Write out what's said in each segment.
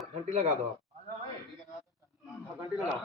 घंटी लगा दो आप। घंटी लगाओ।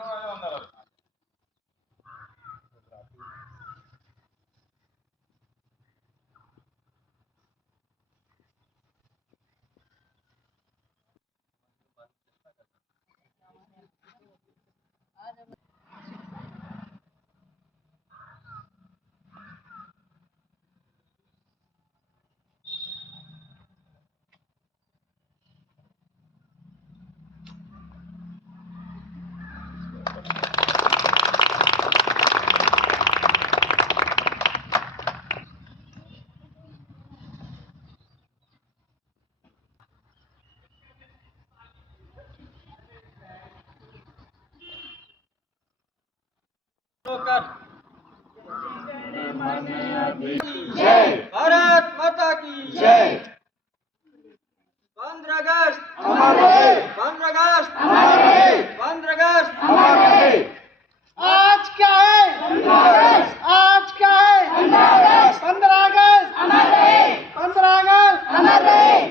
जय भारत माता की जय। 15 अगस्त अमर रहे। 15 अगस्त अमर रहे। 15 अगस्त अमर रहे। आज क्या है? 15 अगस्त। आज क्या है? 15 अगस्त। 15 अगस्त अमर रहे। 15 अगस्त अमर रहे।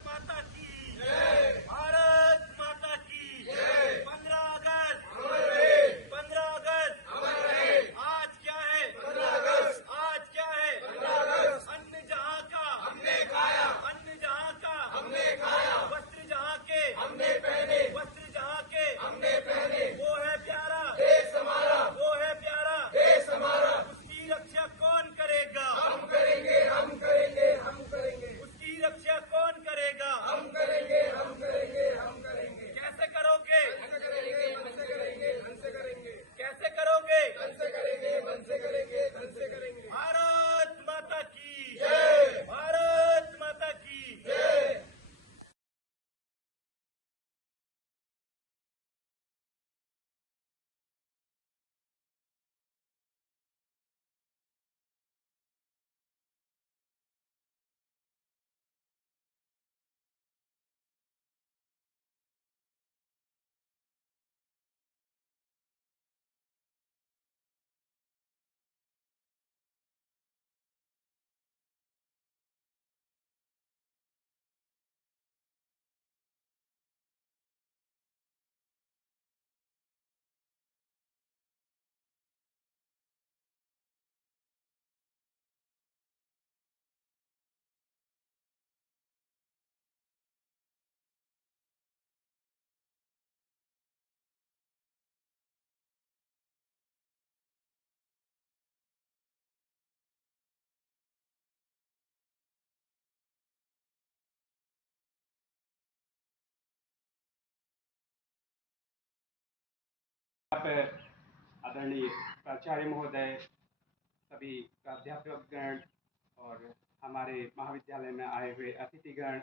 माता की जय। भारत माता की जय। 15 अगस्त 15 अगस्त आज क्या है? 15 अगस्त आज क्या है? 15 अगस्त अन्न जहाँ का हमने खाया, अन्न जहाँ का हमने खाया, वस्त्र जहाँ के हमने पहने, वस्त्र जहाँ के हमने पहने, वो है प्यारा देश हमारा, वो है प्यारा देश हमारा। उसकी रक्षा कौन करेगा? हम करेंगे, हम करेंगे, हम करेंगे। उसकी रक्षा कौन करेगा? हम करेंगे, हम करेंगे, हम करेंगे। कैसे करोगे? कैसे करेंगे? कैसे करेंगे? कैसे करेंगे? कैसे करोगे? कैसे करेंगे? कैसे करेंगे? कैसे करेंगे? भारत माता की जय। भारत माता की जय। आदरणीय प्राचार्य महोदय, सभी प्राध्यापकगण और हमारे महाविद्यालय में आए हुए अतिथिगण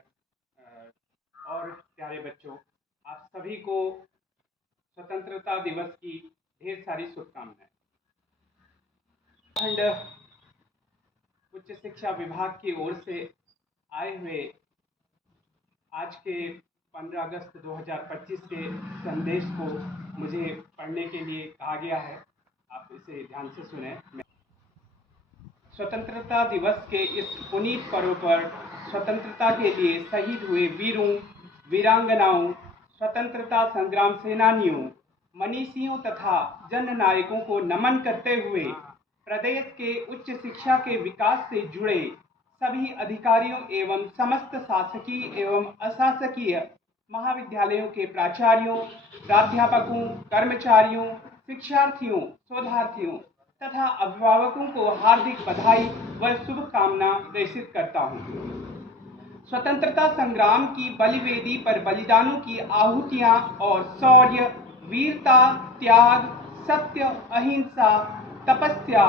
और प्यारे बच्चों, आप सभी को स्वतंत्रता दिवस की ढेर सारी शुभकामनाएं। खंड उच्च शिक्षा विभाग की ओर से आए हुए आज के 15 अगस्त 2025 के संदेश को मुझे पढ़ने के लिए कहा गया है। आप इसे ध्यान से सुने। स्वतंत्रता दिवस के इस पुनीत पर्व पर स्वतंत्रता के लिए शहीद हुए वीरों, वीरांगनाओं, स्वतंत्रता संग्राम सेनानियों, मनीषियों तथा जन नायकों को नमन करते हुए प्रदेश के उच्च शिक्षा के विकास से जुड़े सभी अधिकारियों एवं समस्त शासकीय एवं अशासकीय महाविद्यालयों के प्राचार्यों, प्राध्यापकों, कर्मचारियों, शिक्षार्थियों, शोधार्थियों तथा अभिभावकों को हार्दिक बधाई व शुभकामना प्रेषित करता हूँ। स्वतंत्रता संग्राम की बलिवेदी पर बलिदानों की आहुतियाँ और शौर्य, वीरता, त्याग, सत्य, अहिंसा, तपस्या,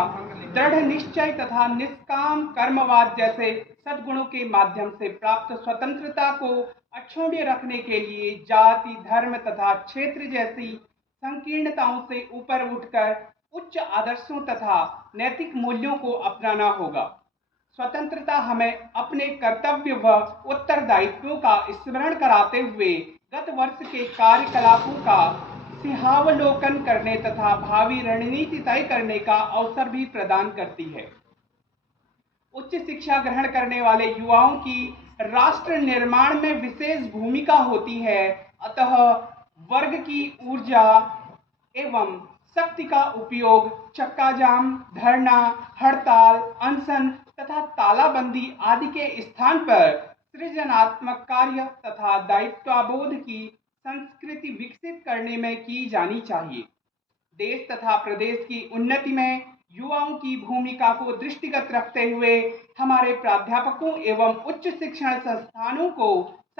दृढ़ निश्चय तथा निष्काम कर्मवाद जैसे सद्गुणों के माध्यम से प्राप्त स्वतंत्रता को अक्षुण्य रखने के लिए जाति, धर्म तथा क्षेत्र जैसी संकीर्णताओं से ऊपर उठकर उच्च आदर्शों तथा नैतिक मूल्यों को अपनाना होगा। स्वतंत्रता हमें अपने कर्तव्य व उत्तरदायित्वों का स्मरण कराते हुए गत वर्ष के कार्यकलापों का सिंहावलोकन करने तथा भावी रणनीति तय करने का अवसर भी प्रदान करती है। उच्च शिक्षा ग्रहण करने वाले युवाओं की राष्ट्र निर्माण में विशेष भूमिका होती है। अतः वर्ग की ऊर्जा एवं शक्ति का उपयोग चक्का जाम, धरना, हड़ताल, अनशन तथा तालाबंदी आदि के स्थान पर सृजनात्मक कार्य तथा दायित्वबोध की संस्कृति विकसित करने में की जानी चाहिए। देश तथा प्रदेश की उन्नति में युवाओं की भूमिका को दृष्टिगत रखते हुए हमारे प्राध्यापकों एवं उच्च शिक्षण संस्थानों को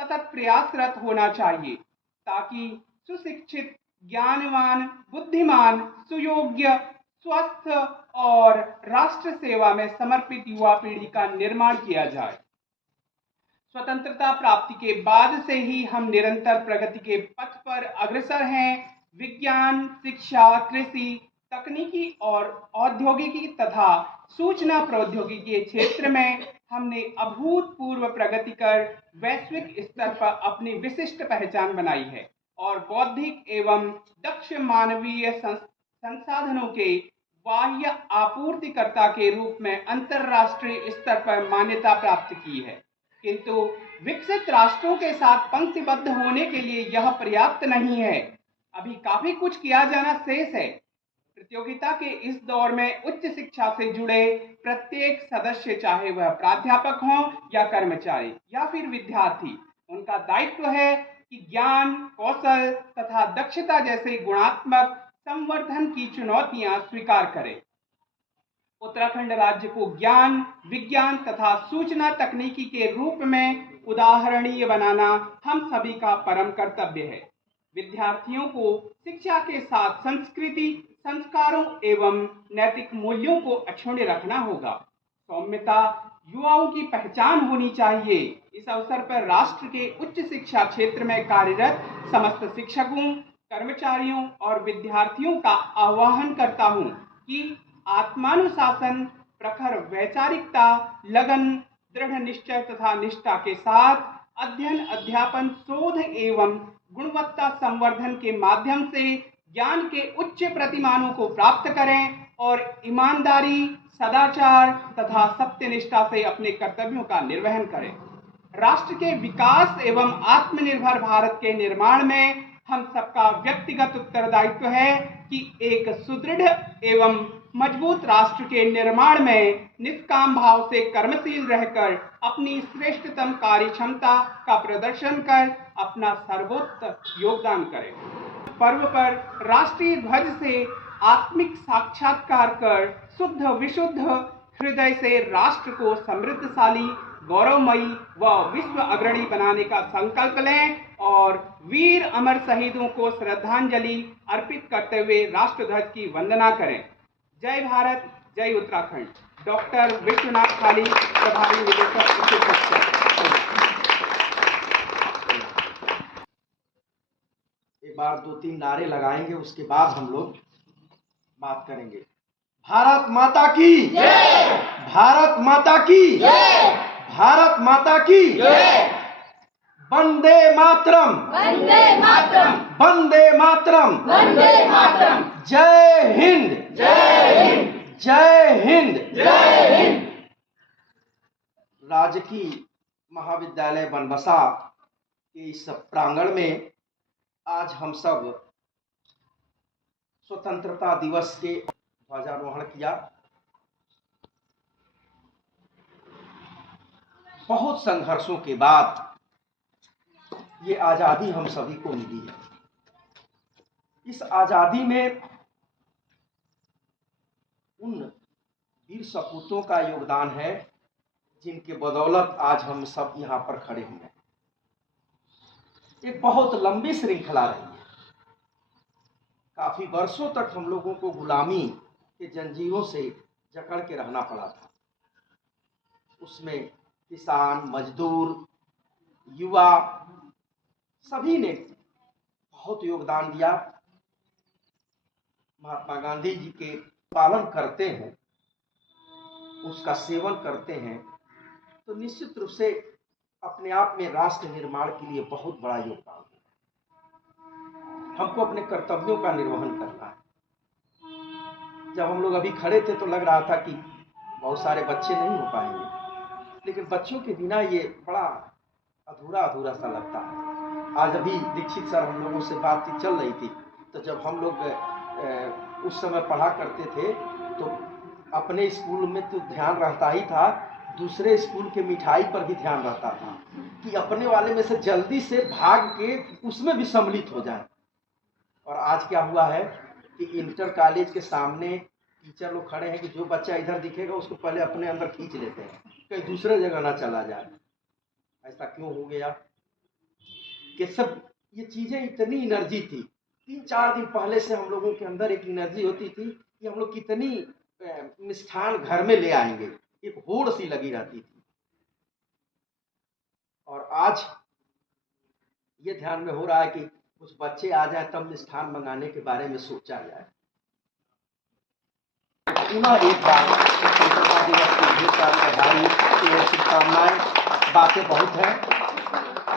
सतत प्रयासरत होना चाहिए, ताकि सुशिक्षित, ज्ञानवान, बुद्धिमान, सुयोग्य, स्वस्थ और राष्ट्र सेवा में समर्पित युवा पीढ़ी का निर्माण किया जाए। स्वतंत्रता प्राप्ति के बाद से ही हम निरंतर प्रगति के पथ पर अग्रसर हैं। विज्ञान, शिक्षा, कृषि, तकनीकी और औद्योगिकी तथा सूचना प्रौद्योगिकी के क्षेत्र में हमने अभूतपूर्व प्रगति कर वैश्विक स्तर पर अपनी विशिष्ट पहचान बनाई है और बौद्धिक एवं दक्ष मानवीय संसाधनों के बाह्य आपूर्तिकर्ता के रूप में अंतर्राष्ट्रीय स्तर पर मान्यता प्राप्त की है। किंतु विकसित राष्ट्रों के साथ पंक्तिबद्ध होने के लिए यह पर्याप्त नहीं है। अभी काफी कुछ किया जाना शेष है। प्रतियोगिता के इस दौर में उच्च शिक्षा से जुड़े प्रत्येक सदस्य, चाहे वह प्राध्यापक हों या कर्मचारी या फिर विद्यार्थी, उनका दायित्व है कि ज्ञान, कौशल तथा दक्षता जैसे गुणात्मक संवर्धन की चुनौतियां स्वीकार करें। उत्तराखंड राज्य को ज्ञान, विज्ञान तथा सूचना तकनीकी के रूप में उदाहरणीय बनाना हम सभी का परम कर्तव्य है। विद्यार्थियों को शिक्षा के साथ संस्कृति, संस्कारों एवं नैतिक मूल्यों को अक्षुण्ण रखना होगा। सौम्यता युवाओं की पहचान होनी चाहिए। इस अवसर पर राष्ट्र के उच्च शिक्षा क्षेत्र में कार्यरत समस्त शिक्षकों, कर्मचारियों और विद्यार्थियों का आह्वान करता हूं कि आत्मानुशासन, प्रखर वैचारिकता, लगन, दृढ़ निश्चय तथा निष्ठा के साथ अध्ययन, अध्यापन, शोध एवं गुणवत्ता संवर्धन के माध्यम से ज्ञान के उच्च प्रतिमानों को प्राप्त करें और ईमानदारी, सदाचार तथा सत्यनिष्ठा से अपने कर्तव्यों का निर्वहन करें। राष्ट्र के विकास एवं आत्मनिर्भर भारत के निर्माण में हम सबका व्यक्तिगत उत्तरदायित्व है कि एक सुदृढ़ एवं मजबूत राष्ट्र के निर्माण में निष्काम भाव से कर्मशील रहकर अपनी श्रेष्ठतम कार्य क्षमता का प्रदर्शन कर अपना सर्वोत्तम योगदान करें। पर्व पर राष्ट्रीय ध्वज से आत्मिक साक्षात्कार कर शुद्ध विशुद्ध हृदय से राष्ट्र को समृद्धशाली, गौरवमयी व विश्व अग्रणी बनाने का संकल्प लें और वीर अमर शहीदों को श्रद्धांजलि अर्पित करते हुए राष्ट्रध्वज की वंदना करें। जय भारत, जय उत्तराखंड। डॉक्टर विश्वनाथ खाली, प्रभारी निदेशक उच्च शिक्षा। एक बार 2-3 नारे लगाएंगे, उसके बाद हम लोग बात करेंगे। भारत माता की जय, भारत माता की जय, भारत माता की जय, वंदे मातरम, वंदे मातरम, वंदे मातरम, वंदे मातरम, जय हिंद, जय हिंद, जय हिंद, जय हिंद। राजकीय महाविद्यालय बनबसा के इस प्रांगण में आज हम सब स्वतंत्रता दिवस के ध्वजारोहण किया। बहुत संघर्षों के बाद ये आजादी हम सभी को मिली है। इस आजादी में उन वीर सपूतों का योगदान है जिनके बदौलत आज हम सब यहाँ पर खड़े हुए हैं। एक बहुत लंबी श्रृंखला रही है। काफी वर्षों तक हम लोगों को गुलामी के जंजीरों से जकड़ के रहना पड़ा था। उसमें किसान, मजदूर, युवा सभी ने बहुत योगदान दिया। महात्मा गांधी जी के पालन करते हैं, उसका सेवन करते हैं, तो निश्चित रूप से अपने आप में राष्ट्र निर्माण के लिए बहुत बड़ा योगदान है। हमको अपने कर्तव्यों का निर्वहन करना है। जब हम लोग अभी खड़े थे तो लग रहा था कि बहुत सारे बच्चे नहीं हो पाएंगे, लेकिन बच्चों के बिना ये बड़ा अधूरा अधूरा सा लगता है। आज अभी दीक्षित सर हम लोगों से बातचीत चल रही थी, तो जब हम लोग उस समय पढ़ा करते थे तो अपने स्कूल में तो ध्यान रहता ही था, दूसरे स्कूल के मिठाई पर भी ध्यान रहता था कि अपने वाले में से जल्दी से भाग के उसमें भी सम्मिलित हो जाए। और आज क्या हुआ है कि इंटर कॉलेज के सामने टीचर लोग खड़े हैं कि जो बच्चा इधर दिखेगा उसको पहले अपने अंदर खींच लेते हैं, कहीं दूसरे जगह ना चला जाए। ऐसा क्यों हो गया कि सब ये चीज़ें इतनी एनर्जी थी, 3-4 दिन पहले से हम लोगों के अंदर एक एनर्जी होती थी कि हम लोग कितनी मिष्ठान घर में ले आएंगे, एक होड़ सी लगी रहती थी। और आज ये ध्यान में हो रहा है कि कुछ बच्चे आ जाए तब मिष्ठान मंगाने के बारे में सोचा जाए। पुनः एक बार स्वतंत्रता दिवस की ढेर सारी बधाई, शुभकामनाएं। बातें बहुत हैं,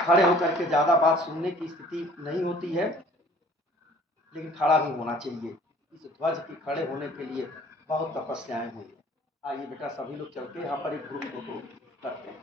खड़े होकर के ज़्यादा बात सुनने की स्थिति नहीं होती है, लेकिन खड़ा भी होना चाहिए। इस ध्वज के खड़े होने के लिए बहुत तपस्याएं हुई हैं। आइए बेटा सभी लोग चल के यहाँ पर एक ग्रुप फोटो करते हैं।